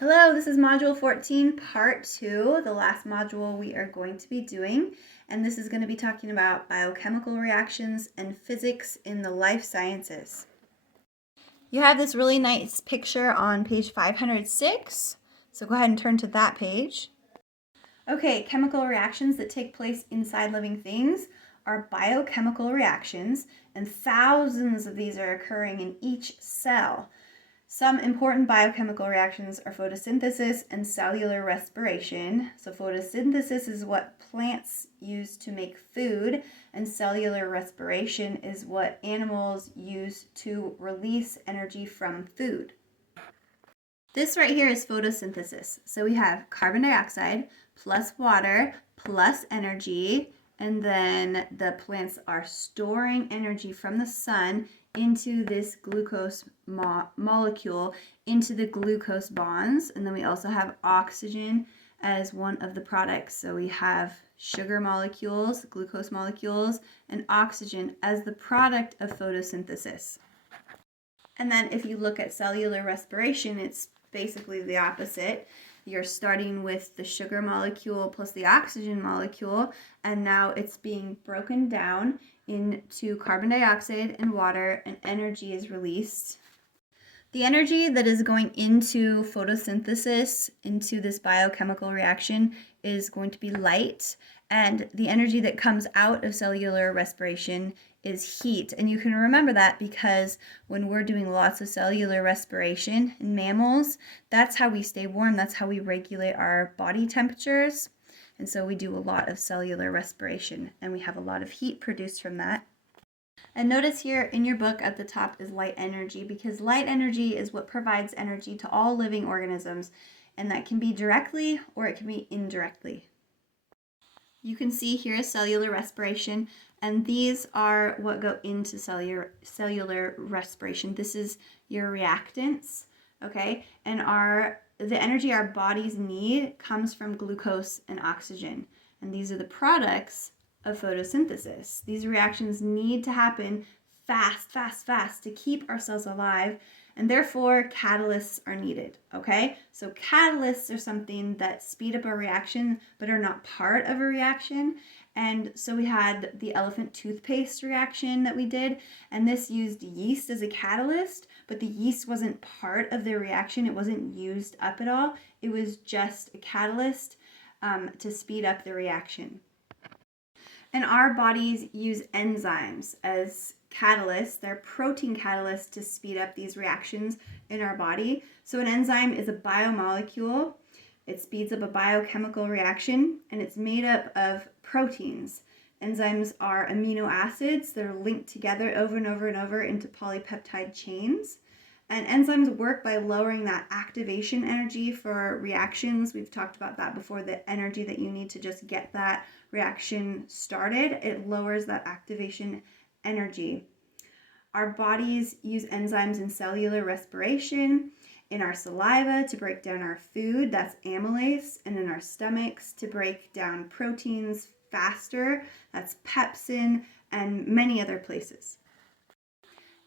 Hello, this is Module 14, Part 2, the last module we are going to be doing, and this is going to be talking about biochemical reactions and physics in the life sciences. You have this really nice picture on page 506, so go ahead and turn to that page. Okay, chemical reactions that take place inside living things are biochemical reactions, and thousands of these are occurring in each cell. Some important biochemical reactions are photosynthesis and cellular respiration. So photosynthesis is what plants use to make food, and cellular respiration is what animals use to release energy from food. This right here is photosynthesis. So we have carbon dioxide plus water plus energy, and then the plants are storing energy from the sun into this glucose molecule, into the glucose bonds. And then we also have oxygen as one of the products. So we have sugar molecules, glucose molecules, and oxygen as the product of photosynthesis. And then if you look at cellular respiration, it's basically the opposite. You're starting with the sugar molecule plus the oxygen molecule, and now it's being broken down into carbon dioxide and water, and energy is released. The energy that is going into photosynthesis, into this biochemical reaction, is going to be light, and the energy that comes out of cellular respiration is heat. And you can remember that because when we're doing lots of cellular respiration in mammals, that's how we stay warm, that's how we regulate our body temperatures. And so we do a lot of cellular respiration, and we have a lot of heat produced from that. And notice here in your book at the top is light energy, because light energy is what provides energy to all living organisms, and that can be directly or it can be indirectly. You can see here is cellular respiration, and these are what go into cellular respiration. This is your reactants, okay? And the energy our bodies need comes from glucose and oxygen, and these are the products of photosynthesis. These reactions need to happen fast to keep our cells alive, and therefore catalysts are needed, okay? So catalysts are something that speed up a reaction but are not part of a reaction. And so we had the elephant toothpaste reaction that we did, and this used yeast as a catalyst, but the yeast wasn't part of the reaction. It wasn't used up at all. It was just a catalyst to speed up the reaction. And our bodies use enzymes as catalysts. They're protein catalysts to speed up these reactions in our body. So an enzyme is a biomolecule. It speeds up a biochemical reaction, and it's made up of proteins. Enzymes are amino acids that are linked together over and over and over into polypeptide chains. And enzymes work by lowering that activation energy for reactions. We've talked about that before, the energy that you need to just get that reaction started. It lowers that activation energy. Our bodies use enzymes in cellular respiration, in our saliva to break down our food, that's amylase, and in our stomachs to break down proteins faster, that's pepsin, and many other places.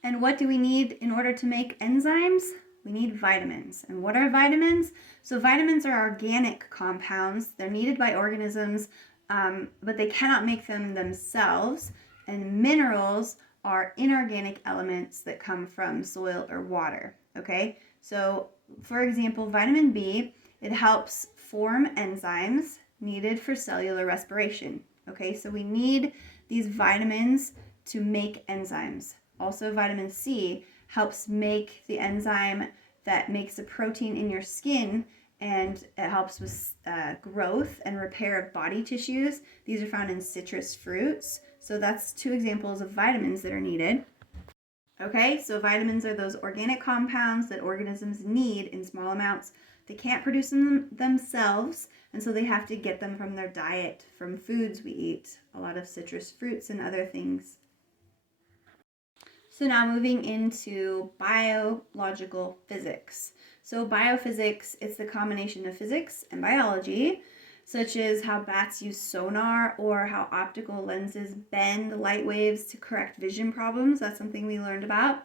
And what do we need in order to make enzymes? We need vitamins. And what are vitamins? So vitamins are organic compounds. They're needed by organisms, but they cannot make them themselves. And minerals are inorganic elements that come from soil or water, okay? So, for example, vitamin B, it helps form enzymes needed for cellular respiration, okay? So we need these vitamins to make enzymes. Also, vitamin C helps make the enzyme that makes a protein in your skin, and it helps with growth and repair of body tissues. These are found in citrus fruits. So that's two examples of vitamins that are needed. Okay, so vitamins are those organic compounds that organisms need in small amounts. They can't produce them themselves, and so they have to get them from their diet, from foods we eat, a lot of citrus fruits and other things. So now moving into biological physics. So biophysics, it's the combination of physics and biology, such as how bats use sonar or how optical lenses bend light waves to correct vision problems. That's something we learned about.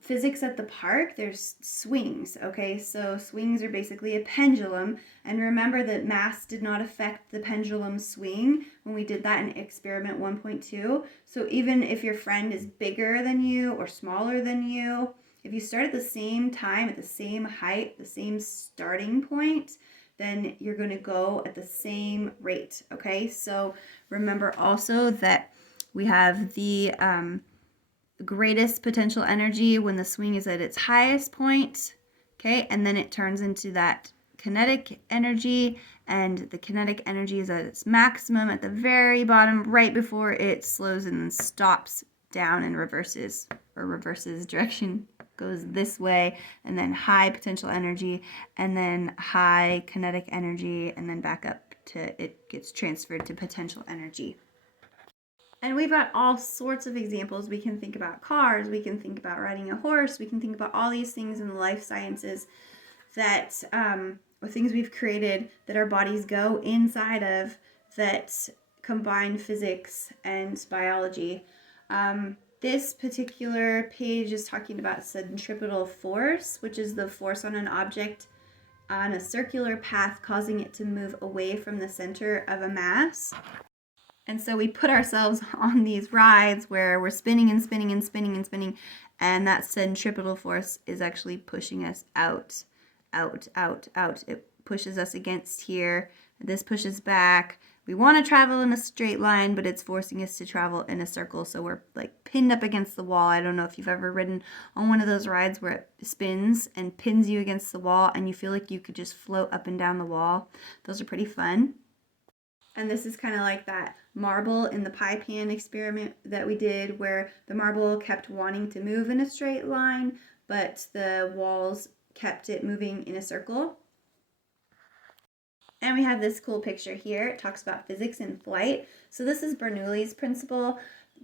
Physics at the park, there's swings, okay? So swings are basically a pendulum, and remember that mass did not affect the pendulum swing when we did that in experiment 1.2. So even if your friend is bigger than you or smaller than you, if you start at the same time, at the same height, the same starting point, then you're going to go at the same rate, okay? So remember also that we have the greatest potential energy when the swing is at its highest point, okay? And then it turns into that kinetic energy, and the kinetic energy is at its maximum at the very bottom, right before it slows and then stops down and reverses direction, goes this way, and then high potential energy, and then high kinetic energy, and then back up to it gets transferred to potential energy. And we've got all sorts of examples. We can think about cars, we can think about riding a horse, we can think about all these things in the life sciences that, or things we've created that our bodies go inside of that combine physics and biology. This particular page is talking about centripetal force, which is the force on an object on a circular path causing it to move away from the center of a mass. And so we put ourselves on these rides where we're spinning and spinning and spinning and spinning, and that centripetal force is actually pushing us out, out, out, out. It pushes us against here. This pushes back. We want to travel in a straight line, but it's forcing us to travel in a circle, so we're like pinned up against the wall. I don't know if you've ever ridden on one of those rides where it spins and pins you against the wall, and you feel like you could just float up and down the wall. Those are pretty fun. And this is kind of like that marble in the pie pan experiment that we did, where the marble kept wanting to move in a straight line, but the walls kept it moving in a circle. And we have this cool picture here. It talks about physics in flight. So this is Bernoulli's principle,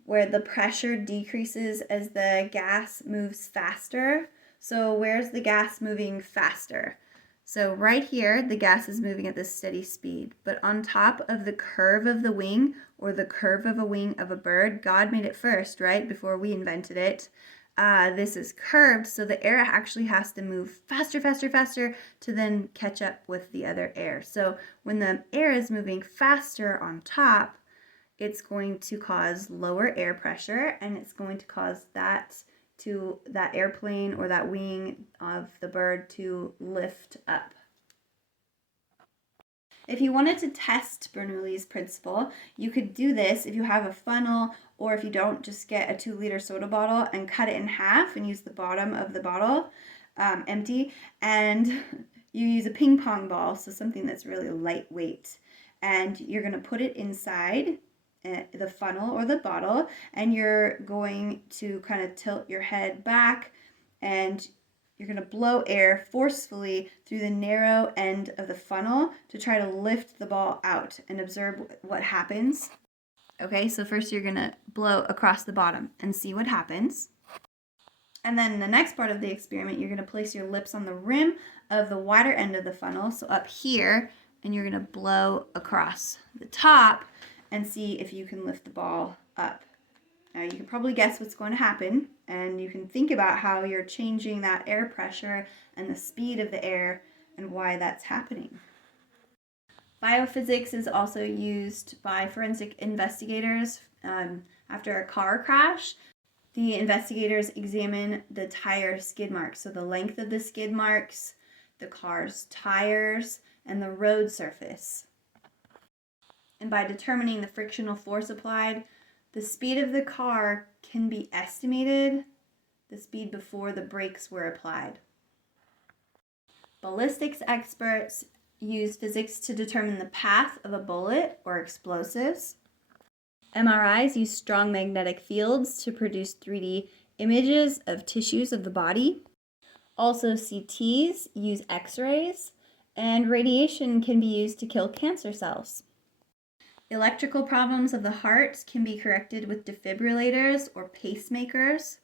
where the pressure decreases as the gas moves faster. So where's the gas moving faster? So right here, the gas is moving at this steady speed, but on top of the curve of the wing, or the curve of a wing of a bird, God made it first, right? Before we invented it. This is curved, so the air actually has to move faster, faster, faster to then catch up with the other air. So when the air is moving faster on top, it's going to cause lower air pressure, and it's going to cause that airplane or that wing of the bird to lift up. If you wanted to test Bernoulli's principle, you could do this if you have a funnel, or if you don't, just get a 2-liter soda bottle and cut it in half and use the bottom of the bottle empty, and you use a ping pong ball, so something that's really lightweight, and you're going to put it inside the funnel or the bottle, and you're going to kind of tilt your head back, and you're going to blow air forcefully through the narrow end of the funnel to try to lift the ball out and observe what happens. Okay, so first you're going to blow across the bottom and see what happens. And then in the next part of the experiment, you're going to place your lips on the rim of the wider end of the funnel, so up here, and you're going to blow across the top and see if you can lift the ball up. Now you can probably guess what's going to happen, and you can think about how you're changing that air pressure and the speed of the air and why that's happening. Biophysics is also used by forensic investigators after a car crash. The investigators examine the tire skid marks, so the length of the skid marks, the car's tires, and the road surface. And by determining the frictional force applied, the speed of the car can be estimated, the speed before the brakes were applied. Ballistics experts use physics to determine the path of a bullet or explosives. MRIs use strong magnetic fields to produce 3D images of tissues of the body. Also, CTs use X-rays, and radiation can be used to kill cancer cells. Electrical problems of the heart can be corrected with defibrillators or pacemakers.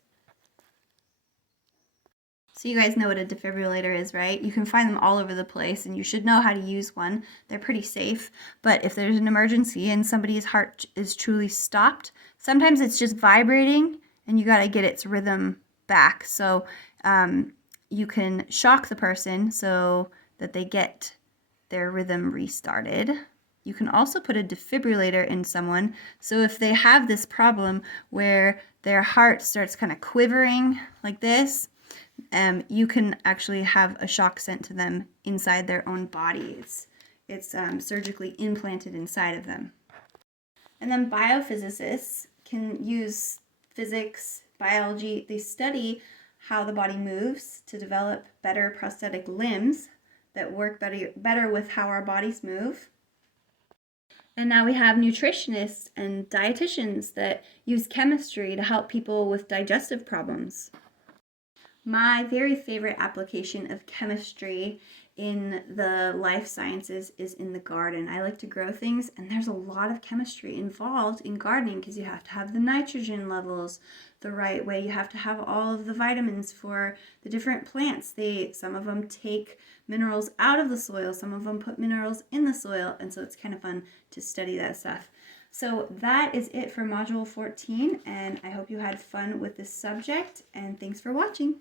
So you guys know what a defibrillator is, right? You can find them all over the place, and you should know how to use one. They're pretty safe, but if there's an emergency and somebody's heart is truly stopped, sometimes it's just vibrating, and you gotta get its rhythm back. So you can shock the person so that they get their rhythm restarted. You can also put a defibrillator in someone. So if they have this problem where their heart starts kind of quivering like this, you can actually have a shock sent to them inside their own body. It's surgically implanted inside of them. And then biophysicists can use physics, biology. They study how the body moves to develop better prosthetic limbs that work better with how our bodies move. And now we have nutritionists and dietitians that use chemistry to help people with digestive problems. My very favorite application of chemistry in the life sciences is in the garden. I like to grow things, and there's a lot of chemistry involved in gardening because you have to have the nitrogen levels the right way. You have to have all of the vitamins for the different plants. Some of them take minerals out of the soil, some of them put minerals in the soil, and so it's kind of fun to study that stuff. So that is it for Module 14, and I hope you had fun with this subject, and thanks for watching.